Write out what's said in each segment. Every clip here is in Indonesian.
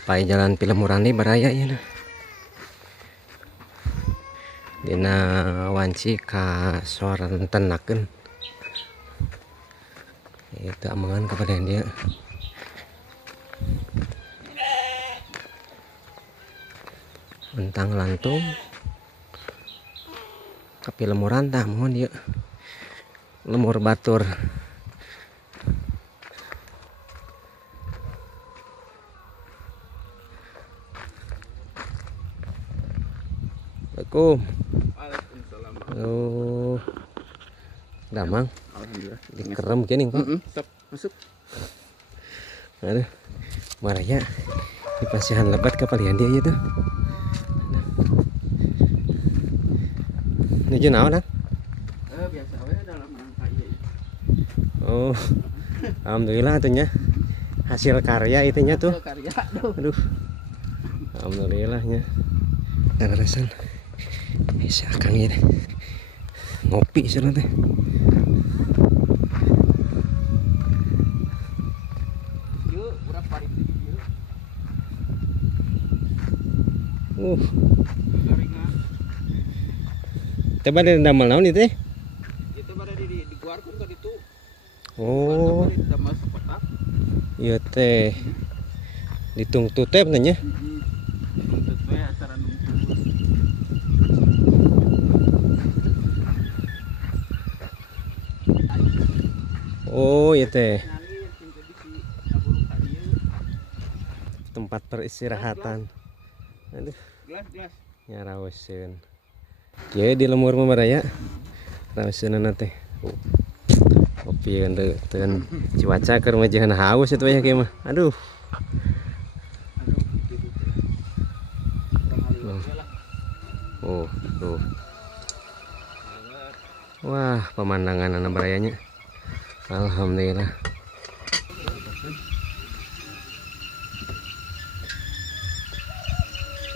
Papai jalan Pilemuran di baraya ya nah. Dina wanci ka soran tenakeun. Itu amangan kepada dia. Mentang lantung ka Pilemuran tah mohon dia. Lemur batur. Assalamualaikum. Waalaikumsalam. Oh. Damang. Alhamdulillah. Dikerem gini, Pak. Stop, masuk. Aduh. Marahnya di pasihan lebat ke palihan dia itu. Nuju naon, Kang? Biasa we dalam rangka ieu. Oh. Alhamdulillah atunya. Hasil karya itunya tuh. Karya. Aduh. Alhamdulillahnya. Narasan. Si Akang ini ngopi sana teh. Yuk, urang paling di dieu. Garingan. Teh bade damel naon ieu teh? Itu pada dikeluarkeun ka ditu. Oh, Damel sepetak. ieu teh ditungtu teh nya. Tuntut we acara nunggu. Oh, ieu teh tempat peristirahatan. Aduh, Gelas. nyaraweseun. Kieu di lemur mah baraya. Raweseunna teh. Kopi teu cuaca keur majihan haus atuh ya kieu mah. Aduh. Oh, tuh. Wah, pemandangan anak barayanya. Alhamdulillah.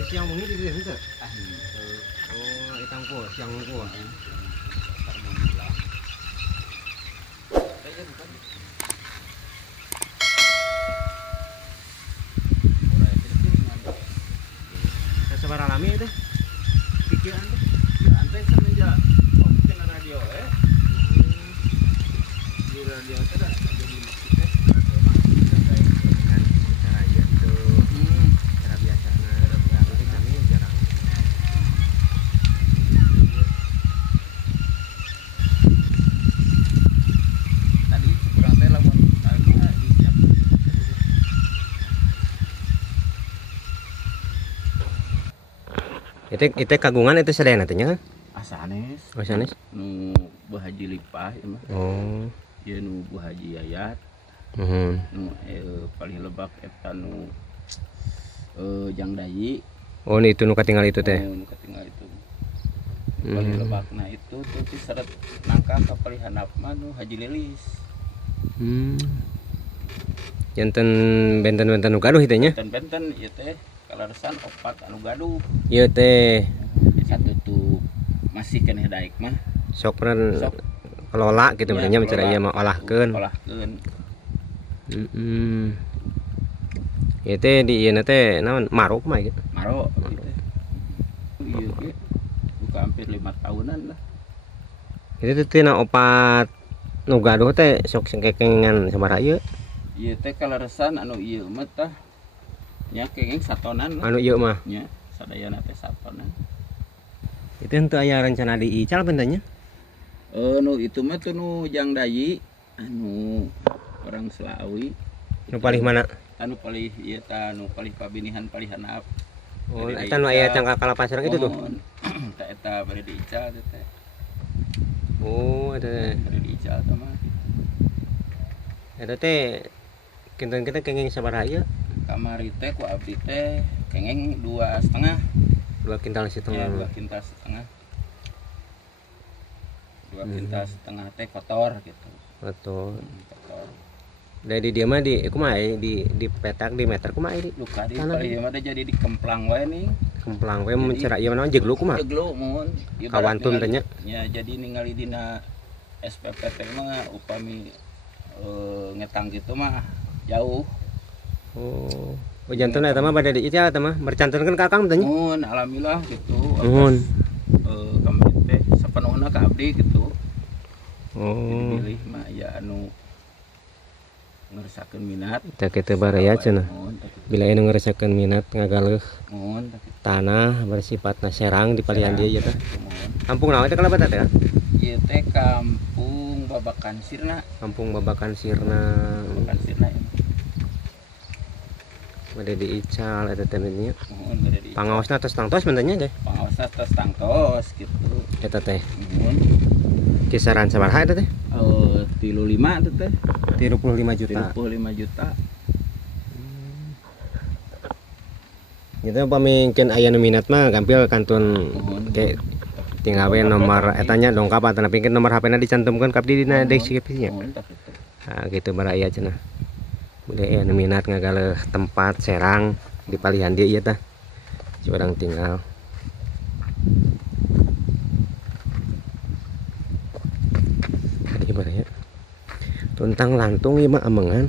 Siang mungkin di sini tuh. Oh, itang po, siang po. Sebarang lami itu. Pikiran teh. Ya antai semenjak kena radio di radio teh da jadi teh radio mah Dengan cara ieu tuh, cara biasana. Tapi kami jarang. tadi kurang teh lamun di siap. Itu kagungan itu sedaya nantinya. Asanes Oh, sanes. nu Bu Haji Lipah ieu mah. Oh. Ieu nu Bu Haji Yayat Nuhun. nu paling lebak eta nu Jang Dayi. Oh, ini itu nu katinggal itu teh. Nu katinggal itu. Paling lebakna itu tuh ti seret nangka ka paling handap mah nu Haji Lilis. Janten benten-benten nu gaduh itu nya. Benten-benten ieu teh kalaresan opat anu gaduh. Ieu teh Satu tuh masih keneh daek mah sok peren sok kelola gitu ya, berarti nya cara ieu mah olahkeun. olahkeun. Ieu teh di ieu teh naon maruk mah gitu. Maro gitu. Ieu ge buka hampir 5 tahunan lah. Itu teh na opat nu gaduh teh sok sengkekengan sabaraha ieu. Ieu teh kalaresan anu ieu mah tah nya kengeng satonan lah. Anu ieu mah. Nya sadayana teh satonan. Itu henteu aya rencana diical bentanya. Nu itu mah tuh nu Jang Dayi anu orang Selawi. Nu palih mana? Anu palih ieu tah anu palih pabinihan palih handap. Oh, eta nu aya cangkal kalapas sareng itu tuh. Tah eta bari diical teh. Oh, ada. Bari diical tah mah. Eta teh kinten kita kenging sabaraha ieu? Kamari teh ku abdi teh kengeng 2,5. 2 kintal Ya, setengah. 2 kintal setengah. 2 kintal setengah teh kotor gitu. Betul. Kotor. Dari dia mah di kumaha di petak di meter kumaha di Luka di tanah paling mah jadi dikemplang wae nih. kemplang we mencerak ieu naon jegluk kumaha? Jegluk mun. Kawantun teh nya. Ya jadi ningali dina SPP teh mah upami ngetang gitu mah jauh. Oh. Oh jantan eta mah bade di ical eta mah bercantunkeun ka Akang tanya. Mun alhamdulillah gitu. Nuhun. Kami teh sapenuhna ka abdi gitu. Oh. Pilih mah ya anu ngerasakeun minat. Teh kitu baraya cenah. Mun Bila anu ngerasakeun minat ngagaleuh mun tanah bersifatna serang di palihan dia ya teh. mun. Kampung naon teh kalabat teh? Ieu teh kampung Babakan Sirna. Kampung Babakan Sirna. Babakan Sirna ya. Bade di ical eta teh nya. Mun bade di Pangaosna tos tangtos mentenya deh. pangawasna tos tangtos gitu. Eta teh. Mun Kisaran sabaraha eta teh? 35 tuh teh. 35 juta. 35 juta. Gitu pamingkeun aya nu minat mah gampil kantun kayak tinggal we nomor etanya dongkap atau pingkeun nomor HP-na dicantumkeun ka di dina deskripsinya. Mun tak itu. Nah, gitu baraya cenah. Bude aya nu minat ngagaleuh tempat serang di palihan dia ieu tah. Urang tinggal. Tadi baraya. Tuntang lantung ieu mah amengan.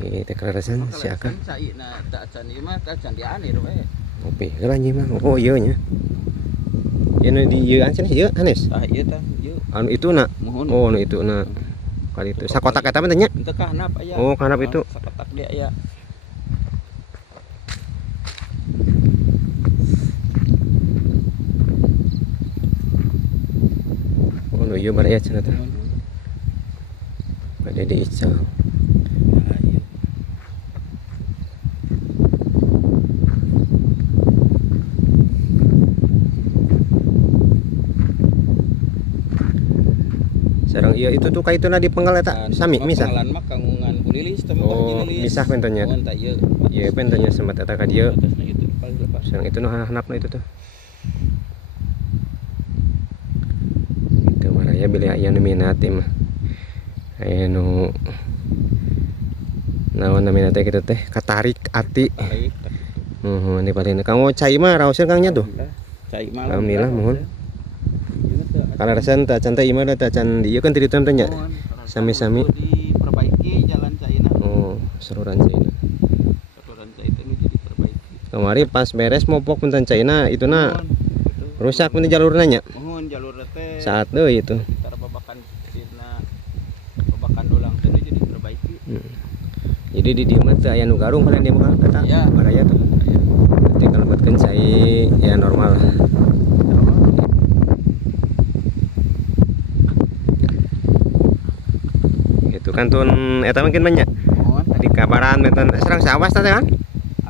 Teh kelarasan si Akang. Saina tak can ieu mah tak can dianir we. Oke, heula nyi mah. Oh ieu nya. Ieu nu di ieu cenah ieu Hanes. Tah ieu tah ieu. Anu itu na. Muhun. Oh nu itu na. Kali itu. Sakotak eta mah teh nya. Henteu ka handap aya. Oh, ka handap itu. Sakotak dia aya. Oh nu ieu baraya cenah teh. Bade di ical. Sareng iya itu tuh kaituna di penggal eta sami misah. Penggalan mah kangungan kulilis teh mah Oh, misah pentenya. Mun tah ieu. Ieu pentenya sempat eta ka dieu. Atasna itu paling lepas. Sareng itu nu handapna itu tuh. Itu maraya bila aya nu minat mah. Aya nu naon na minat kitu teh katarik ati. Tarik. Nuhun di palina. Kamu cai mah raoseun Kang nya tuh. Cai malam. Alhamdulillah mohon. Kalarasan tah can teh ieu mah tah can di ieu kan tiritan teh nya. Sami-sami. Diperbaiki jalan caina. Oh, seruran caina. Saluran cai teh nu jadi perbaiki. Kamari pas beres mopok punten caina ituna rusak punten jalurna nya. Mohon jalur teh Saat deui itu. sekitar Babakan Sirna Babakan Dolang teh nu jadi perbaiki. Jadi di dieu mah teu aya nu garung kalian dia mah kata. Iya. Baraya tuh. Nanti kalau buatkeun cai ya normal lah. Itu kan tun eta mungkin banyak. Mohon Di kabaran menten serang sawas teh kan?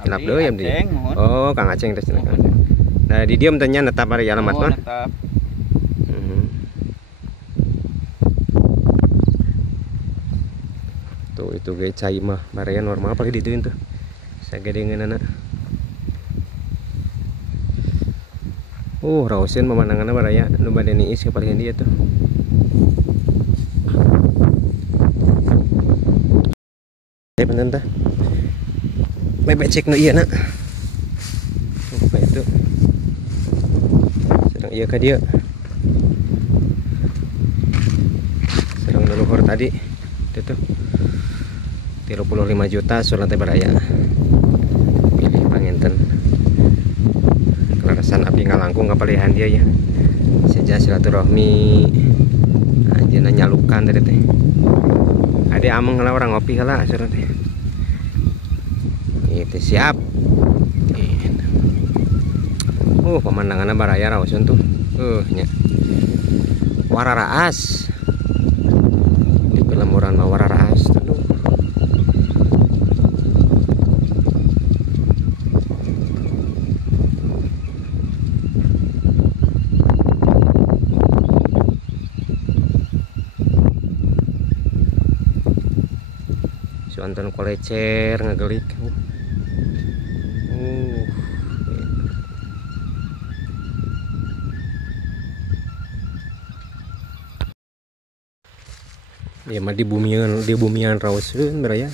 Kenapa deu ya, Abdi? mohon. Oh, Kang Aceng teh cenah. Nah, di dieu menten nya netap ari alamat mah. Tetap Tuh itu ge cai mah baraya normal apalagi dituin tuh. Sagedengeunana. Raoseun pemandanganna baraya nu bade niis ka palihan dia tuh. Bener tah. Becek nu ieu na. Apa itu? Sedang ieu ka dieu. Sedang leluhur tadi. Itu tuh. 35 juta surat teh baraya. Pilih panginten. Kelarasan abdi ngalangkung kapalihan dia ya. Saja silaturahmi. Anjeunna nyalukan tadi teh. Ade ameng heula orang ngopi heula surat teh. Itu siap. Pemandangannya baraya raoseun tuh. Nya. Wararaas. Di pelemuran mah wararaas tuh. Suanten kolecer ngagelik. Ya mah di bumian raoseun baraya.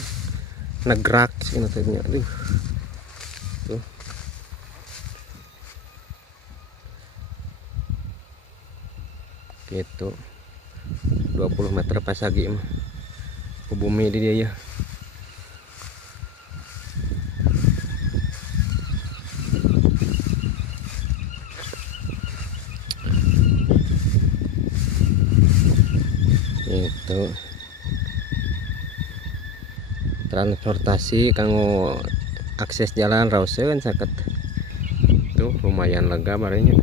Negrak cenah teh nya. Aduh. Tuh. Gitu. 20 meter pasagi mah. Ke bumi di dia ya. itu transportasi kanggo akses jalan rauseun saket tuh lumayan lega barenya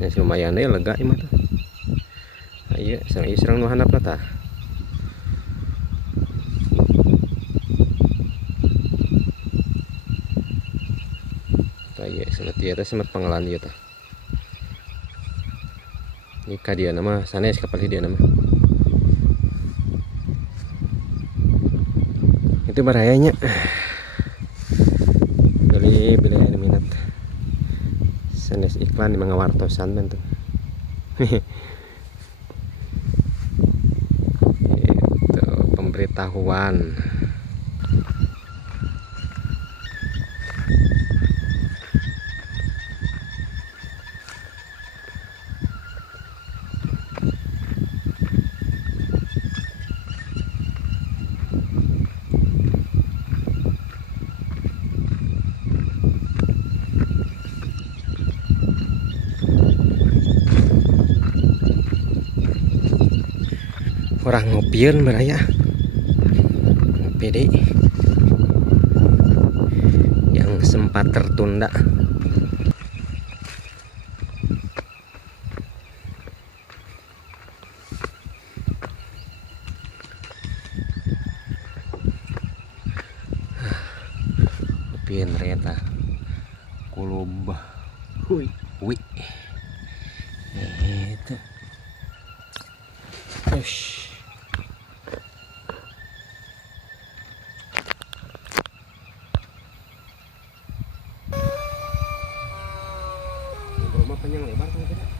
ya lumayan deh lega imah tuh ayo serang nu handap tah iya semet ieu teh semet panggalan ieu teh ini ka dia nama sanes kapal dia nama itu barayanya beli ada minat sanes iklan di mangawartosan man tuh itu pemberitahuan orang ngopian beraya ngopi deh yang sempat tertunda ngopian ternyata kulub hui itu rumah panjang lebar kan tidak?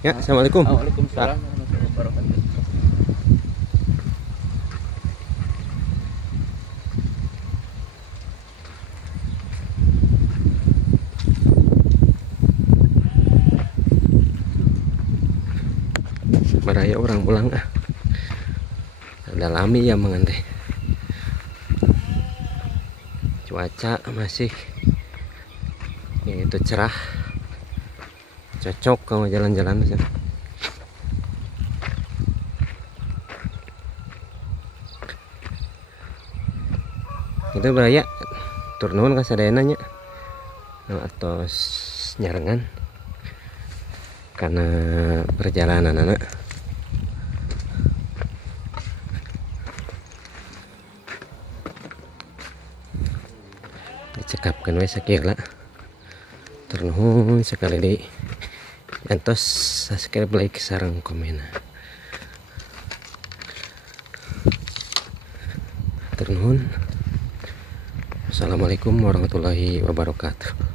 Ya, assalamualaikum. Waalaikumsalam warahmatullahi wabarakatuh. Baraya orang pulang ada lami ya mengandai cuaca masih itu cerah cocok kalau jalan-jalan aja. Itu baraya turun ke sadenanya atau nyarengan karena perjalanan anak dicekapkan we sakila turun sekali di entos sekali balik sarang komena turun. Assalamualaikum warahmatullahi wabarakatuh.